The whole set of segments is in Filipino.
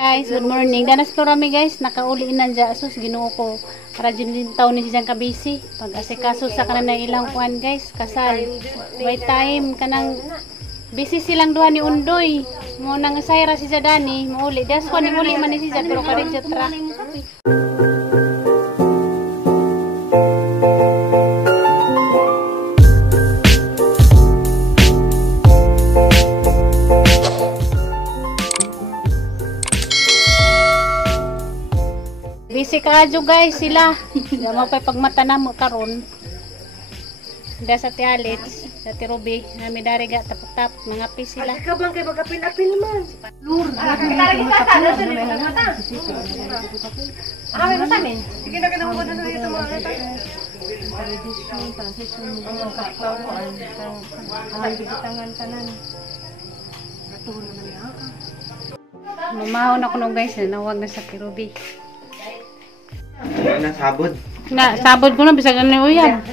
Guys, good morning. Danas ko rami guys, nakauli na dyan. Sus, ginoo ko. Para dyan din taon ni siyang kabisi. Pag asikaso sa kanan na ilang kuan guys, kasal. By time, kanang busy silang duha ni Undoy. Mo nang sayra si Dani, mauli. Das ko ni uli man ni siya, pero karin siya tra. Busy kaadyo guys sila. Dama pa pagmata na mo karon. Da sa tialit, sa tirubi, nami dari ga tapok-tap mga pis sila. Ikaw bang kay magapil-apil man? Lur, Lagi sa sana sa mata. May mata min. sige na kanang mo na ito mga ito. Mamahon ako nung guys, nawag na sa tirubi. Nasabod. Na sabod ko na bisag na uyab.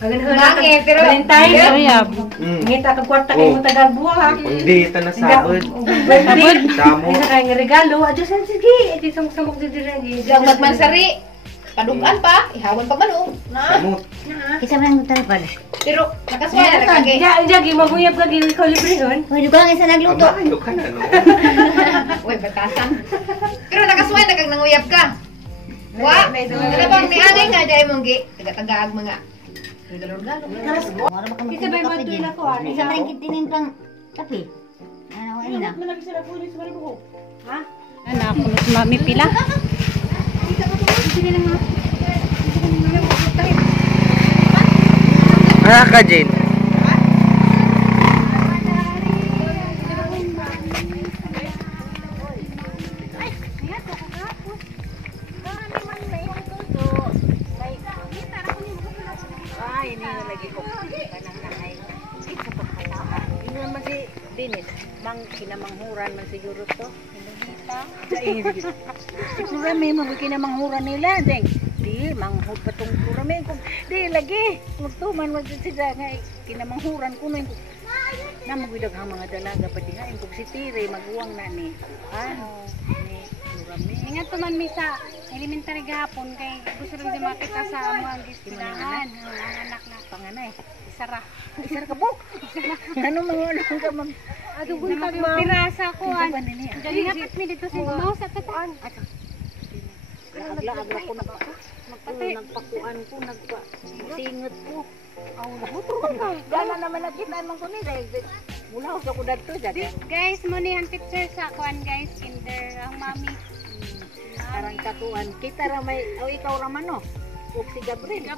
Bakit? Pero Valentine. Uyab. Ngita ka kwarta kay mo tagal buha. Hindi ito nasabod. Sabod. Damo. Isa kay regalo. Adyo san sige. Edi samok didi lagi. ang magmansari. Padugan pa, ihawan pa manong. Na. Samot. Isa man ang tarapal. Pero nakasway na kage. Jagi maguyab ka gili ko librehon. Hoy, dugo lang isa nagluto. Abayo ka na, no? Uy, batasan. Pero nakasway na kag nanguyab ka. Wa, ano bang ni anay nga dahil mong taga-tagaag mga regalo-regalo. Kita ba yung matuloy na ko? Isa man ang kitinin pang kape. Ano, ayun na. Malagi sila po sa balibo. Ha? Ana ako na si Mami pila. Ka, Jane. Mang kinamanghuran man siguro to. Siguro may kinamanghuran nila, deng. Di manghud patong kurame ko. Di lagi. Mutuman man sila nga kinamanghuran ko no. Na magwidag ang mga dalaga pati ha kung si Tire maguwang na ni. Ano ni kurame. Ingat to man mi sa elementary gahapon kay gusto rin di makita sa among gistilahan. Ang anak na panganay. Isara ka po. Ano mga ano ka mag Adugon ka na magpirasa ko an. Dali hapit mi dito sa mo sa tataan. Agla-agla ko nagpakuan ko nagpasingot ko. Aw nagutro ka. Gana naman nakitaan man ko ni dahil mula ko dadto jadi. Guys, mo ni ang picture sa kuan guys, kinder ang mami. Karang katuan kita ra may ikaw ra man no. Ug si Gabriel.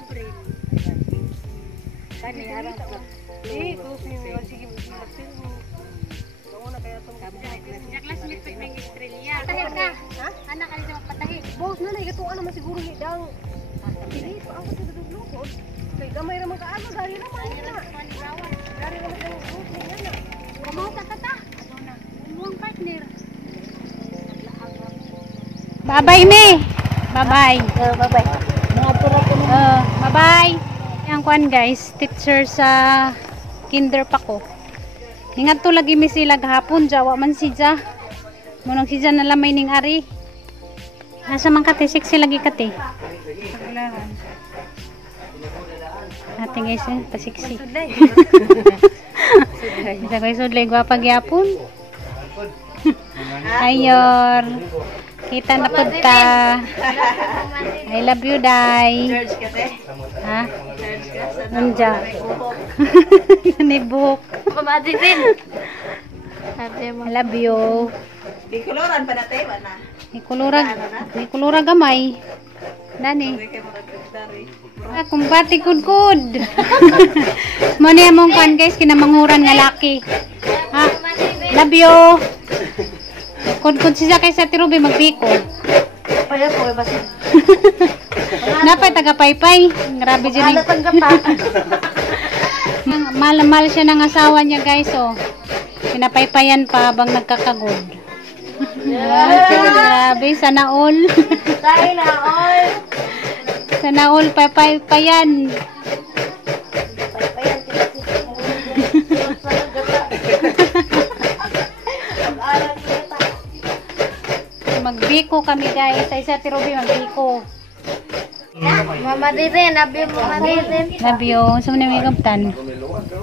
Kani arang ka. ko sige magsilmo. Classmate pag ng Australia. Patahil ka. Ha? Anak ka rin sa magpatahi. Boss na na ito naman siguro ni dang. Dili pa ako sa dudulog. Kay gamay ra man ka ano dari ra man na. Dari ra man ka na. Kumaw ta kata. Ano na? Imong partner. Bye-bye me. Bye-bye. Bye-bye. Mga tura ko na. Bye-bye. Yang kuan guys, teacher sa kinder pa ko. Ingat to lagi mi sila gahapon jawa man siya. Munang siya na lamay ning ari. Nasa man kate sexy lagi kate. Ate guys, pa-sexy. Isa ko sudlay gwapa gyapon. Ayor. Kita na pud ta. I love you, Day. George kasi. Ha? Nanja. Ni book. Pamadi din. I love you. Di koloran pa natay ba na. Ni kulura gamay. Dani. Kumpati kud. Mo ni among kan guys kinamanghuran nga laki. Ha? Love you. Kud siya kay sa tirubi magpiko. Paya ko ba si. Napay taga paypay. Grabe dyan. Mal siya ng asawa niya guys oh. Pinapaypayan pa habang nagkakagod. Grabe, sana all. Sana all paypayan. Magbiko kami guys. Sa isa tirubi magbiko. Mama Diden, love you Mama Diden. Love you. Sa mga may kaptan.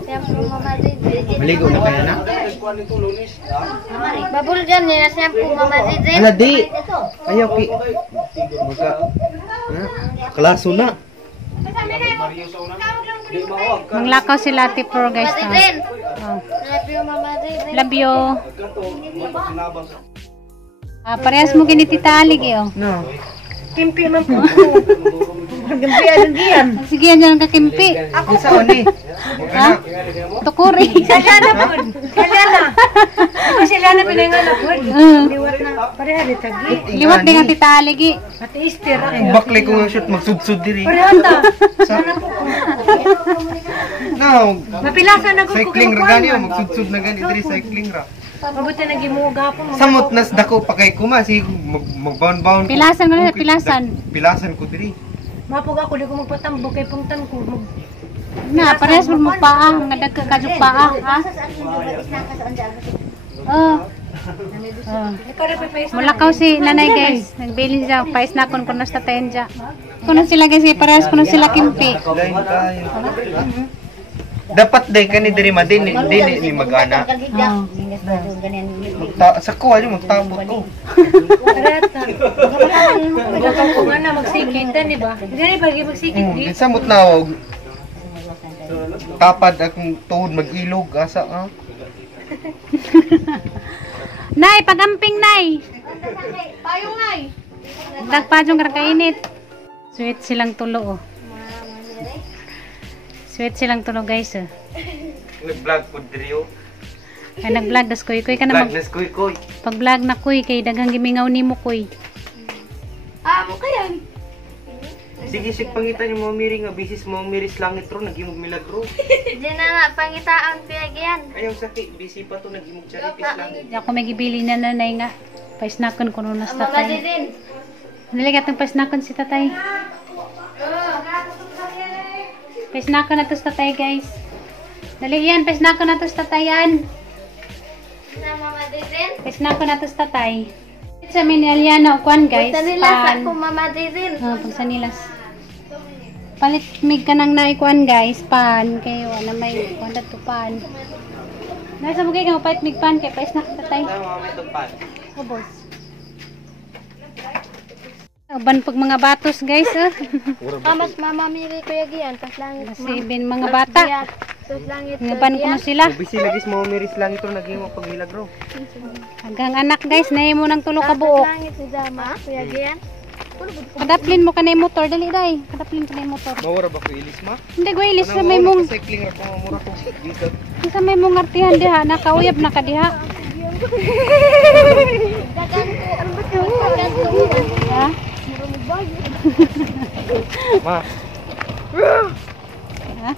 Shampoo Mama Diden. Maligo na kaya na? Babul dyan niya na shampoo Mama Diden. Ala di. Ayaw ki. Maka. Klaso na. Manglakaw si Lati Pro guys. Mama Diden. Oh. Love you Mama Diden. Love you. Parehas mo kinitita alig eh oh. No. Kimpi man po. Kimpi anong giyan? Sige yan dyan kakimpi. Isa o ni. Ha? Tukuri. Kailan po? Kailan? Kasi lana pinanganak po. Liwat na. Pareha di tagi. Liwat din ang tita alig eh. At Easter ako. Bakli ko nga shoot magsudsud diri. Pareha ta. Sana po ko. No. Mapilasan na ko Cycling ra gani magsudsud na gani diri cycling ra. Mabuti na gimuga po. Samot nas dako pa kay kuma si magbaon-baon. Pilasan ko na pilasan. Pilasan ko diri. Mapog ako di ko magpatambo kay pungtan ko. Na, parehas mo paa. Nga dagkakadyo paa. Ha? Oh. Mulakaw si nanay guys. Nagbilin siya. Pais na kun kunas tatayin siya. Kunas sila guys. Parehas kunas sila kimpi. Lain tayo. Dapat day kani diri madin ni magana. Oh. Sa ko ayo magtabot to. Pareha ta. Magkakaw ko nga na magsikit di ba? Gani pagi magsikit di. Samot na og tapad akong tuhod mag-ilog asa ah. Nay, pagamping nay. Payong nay. Dagpajong karakainit. Sweet silang tulo oh. Sweet silang tulo guys oh. Nag-vlog po diri oh. Ay nag-vlog das kuy ka na Vlog nas koy. pag vlog na kuy kay daghang gimingaw nimo kuy. Amo kaya. Sige sig pangitan ni mo miri nga bisis mo miris langit ro nagimog milagro. Di na nga pangitaan piyagyan. Ayaw sakit busy pa to nagimog charitis langit. Di ako may gibili na nanay nga. Paisnakon ko nunas Mama tatay. Diden. Naligat ng paisnakon si tatay. Paisnakon na to sa tatay guys. Dali yan, paisnakon na to sa tatay yan. Na Mama Diden. Paisnakon na to sa tatay. Sa Aliana o kwan guys. Tanilasa ko Mama Diden. Pag sa nilas. Palit mig ka nang naikuan guys. Pan. Kayo na may kondat to pan. Nasa mo kayo pait mig pan kay paisnak sa tatay. Ubos. Aban pag mga batos guys oh. Amas Mama Miri ko yagian pas langit. Kasi bin mga bata. Pas langit. Ngaban ko na sila. Busy lagi mo miris langit ro nagimog pag milagro. Hanggang anak guys, nahimo ng tulo ka buok. Langit si Dama. Kuyagian. Kadaplin mo ka na yung motor. Dali day. Kadaplin ka na yung motor. Mawara ba ko ilis ma? Hindi ko ilis sa may mong. cycling ra ko mura ko dito. Sa may mong artihan diha. Nakauyab na ka diha. Dagan ko. Ano ba ito? Dagan ko. Ha? Ma, Ha?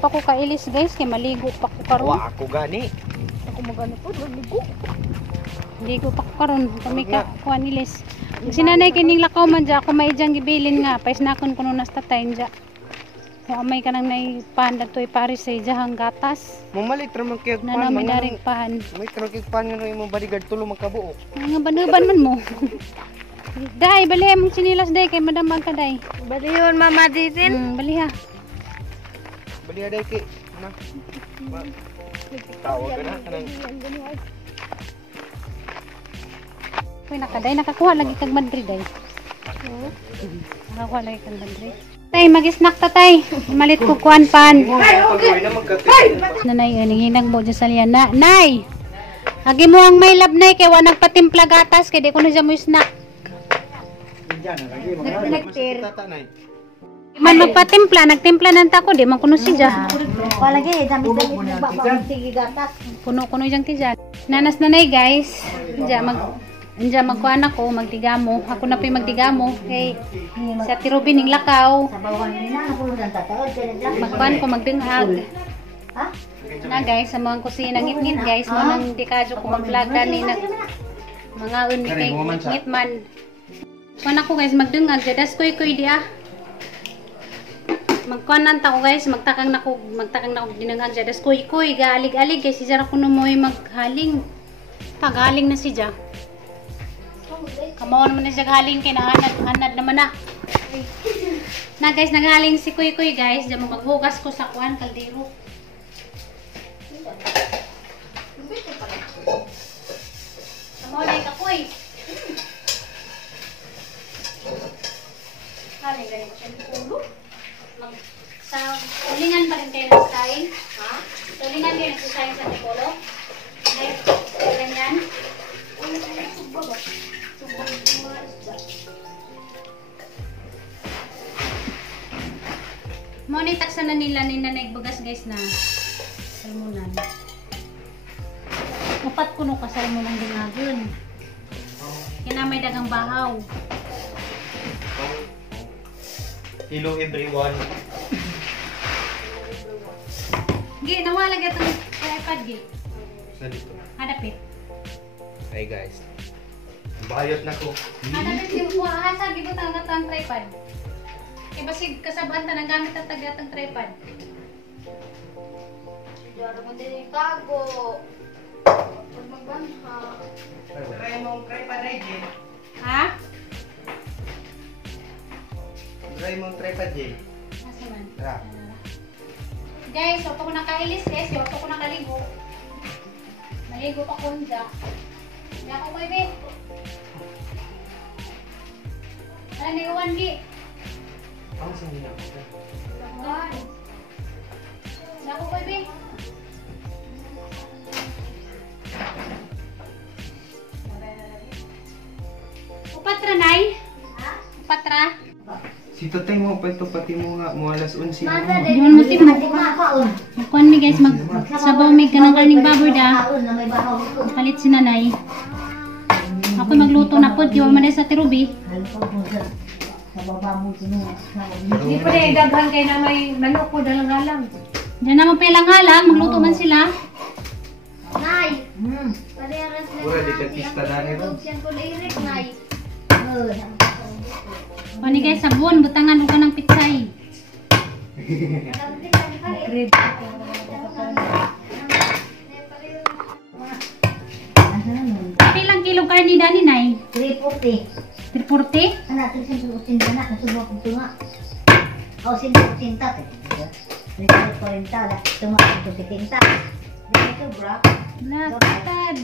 Pa ko kailis guys. Kay maligo pa ko karon. wa ako gani. Ako magano po. Maligo. Ligo pa ko karon. Kami ka kuha nilis. Sinanay kining lakaw man dya. Ako may diyang gibilin nga. Paisnakon ko nunas tatay dya. Kung amay ka nang naipanda to iparis sa ijahang gatas. Mamalit ra man kay Na namin naring pahan. May trokig pan nga imong bodyguard tulo magkabuok. Mga banuban man mo. Day, baliha mong sinilas day kay madamag ka day. Baliyon Mama Diden. Baliha. Bali aday ki na. Tawag ka na kanang Uy, nakaday, nakakuha lagi kag Madrid day. Nakakuha lagi kag Madrid. Tay, mag-snack ta tay. Malit ko kuan pan. pag-uwi na magkapit. Nanay, hinag mo dyan sa liyan. Nay! Agi mo ang may lab nay kay wa nagpatimpla gatas kay di ko na dyan mo snack. Tatanay. Man magpatimpla, nagtimpla nang tako, di man kuno siya. Palagi, dami-dami babang sige gatas. Puno-kuno dyan tiyan. Nanas nanay guys. Diyan magkuhan ako, magtigamo. Ako na po yung magtigamo. Kay sa tirubin ng lakaw. Sa bawang nila, napulutan tataod. Magkuhan ko, magdungag. Ha? Na guys, sa mga kusina ngit-ngit guys. Mo nang dikadyo ko mag-vlog gani na mga uni kay ngit man. Kuhan ako guys, magdungag. Das kuy-kuy di ah. Magkuhan nanta ko guys, magtakang na ko dinangag dyan. Das kuy-kuy, gaalig-alig guys. Si Jara ko na mo maghaling. Paghaling na si Jara. Kamaon naman na siya galing kay nahanad naman na. Na guys, naghaling si Kuy Kuy guys. Diyan mo maghugas ko sa kuan kaldero. Kamaon na ka Kuy. Kali ganito siya ulo. Sa ulingan pa rin kayo nagsasayin. Ha? Sa ulingan kayo nagsasayin sa Tipolo. Okay, ganyan. Monitaksa na nila ni Nanay Bagas guys na salmonan. Upat kuno ka salmonan dingagon. Kina may dagang bahaw. Hello everyone. Gi, nawala gatong iPad gi. Sa dito. Hadapit. Hi guys. Bayot na ko. Hadapit yung hasa gi butang gatang tripod. Kay basig kasabahan ta nang gamit ang tagatang tripod. Diyan mo din itago. Pag magbanha. Try mo tripod ay Jay. Ha? Try mo tripod Jay. Asa man? Tara. Guys, so ko nakailis guys, so ko nakaligo. Maligo pa ko dyan. Hindi ako baby. Alam ni Juan Gi. Ang sindi na. Juan. Hindi ako baby. Upatra nay? Upatra? Si Tatay mo pa ito pati mo nga mo alas 11 na. Di man mutim mo. Kuan mi guys, magsabaw mi kanang karning baboy da. Palit si nanay. Ako magluto na pod, di man sa tirubi. Hindi pa rin daghan kay na may manok ko dalang-alang. Diyan naman pelang-halang, magluto man sila. Nay. Pura di katista na rin. Siyan ko lirik, Nay. Kuan ni guys, sabon, butangan ko ng pitsay. Grade. Pilang kilo karni dani nay? 340. 340? Anak, 380 na. Nasubukan ko tunga. O, 180. 340 lah. Tunga ko 70. Dito, bro. Lakad.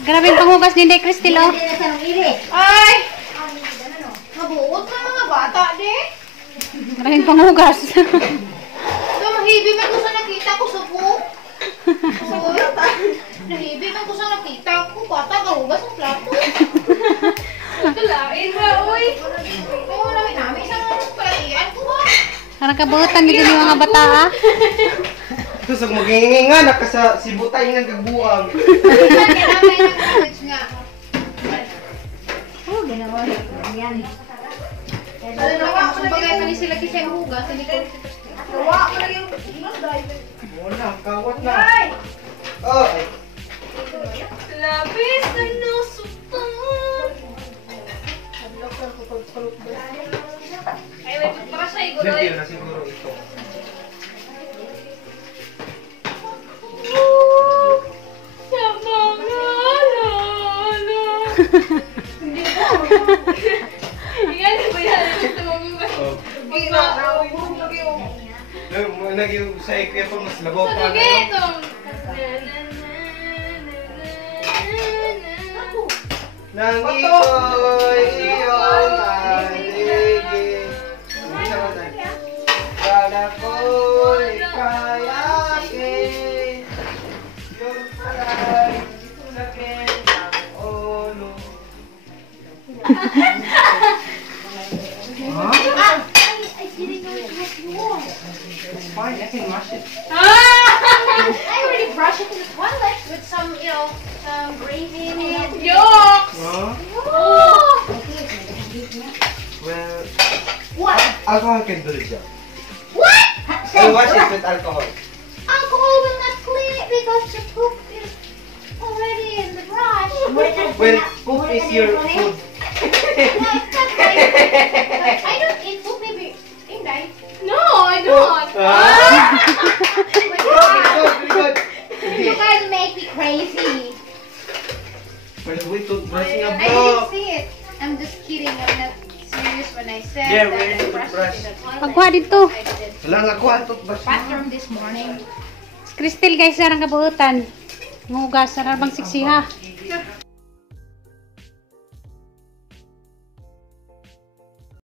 Grabe yung panghugas ni Day Cristel, oh. Hindi na siya mag-ili. Ay! Mabuot na mga bata, de. Grabe yung panghugas. Ito, mahibi man ko sa nakita ko sa buhok. Nahibi man ko sa nakita ko. Bata, kahugas ang plato. Kalain ba, uy? Oo, namin sa mga palaian ko ba? Karang kabutan dito yung mga bata, ah. Ito sa magingingan nakasa si Butay nga kagbuang. Kaya namin ang message nga. Oh, ginawa. Yan. Ano na nga, kung bagay pa ni sila kisay mahugas, hindi ko. Gawa ko na yung Wala, kawat na. Oh, ay. labis na nasutan. Ay, wait, para sa Hindi na siguro ito. Sa mga lalo. Hindi ko. Yan, ba yan? Ito magugas. Oh. Naging sa ikya pa mas labaw pa. Sige, ito. Nang iko'y iyong aligid. Kala ko'y kayakin. Yung pala'y tulakin ang ulo. Huh? It's fine, I can wash it. I already brushed it in the toilet with some, you know, some gravy in it. Yolks! Huh? Oh! Well, What? alcohol can do the job. What? I wash it with alcohol. Alcohol will not clean it because the poop is already in the brush. Well, poop is your food. No, it's not right. I don't eat poop, maybe. Ain't I? No, I don't. Ah! Uy, toothbrush nga I bro. didn't see it. I'm just kidding. I'm not serious when I said Yeah, that we're I brushed toothbrush. it in the toilet. Pagkuha dito. I did Wala nga ko ang toothbrush. bathroom this morning. Crystal guys, sarang kabuutan. Ngugas, sarang bang siksiha.